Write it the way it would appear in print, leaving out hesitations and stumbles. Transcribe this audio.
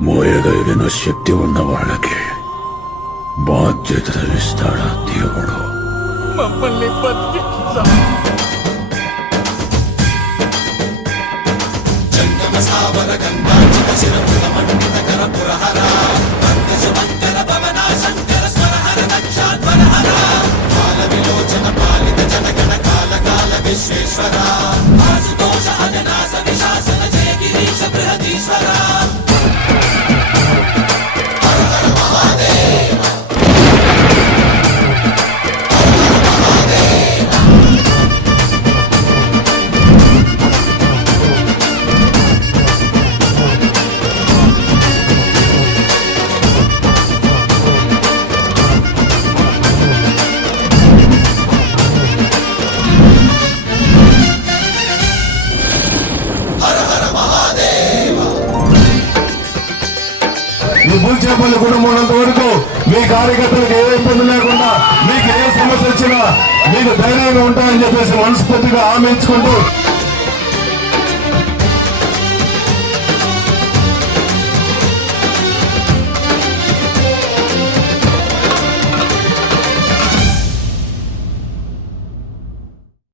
మోయగలిగిన శక్తి ఉన్న వాళ్ళకి బాధ్యతలు ఇస్తాడా దేవుడు? మమ్మల్ని బతికించు. ఈ బుల్చేపల్లి కుటుంబం ఉన్నంత వరకు మీ కార్యకర్తలకు ఏ ఇబ్బంది లేకుండా మీకు ఏ సమస్య వచ్చినా మీకు ధైర్యంగా ఉంటాయని చెప్పేసి మనస్ఫూర్తిగా హామీ ఇచ్చుకుంటూ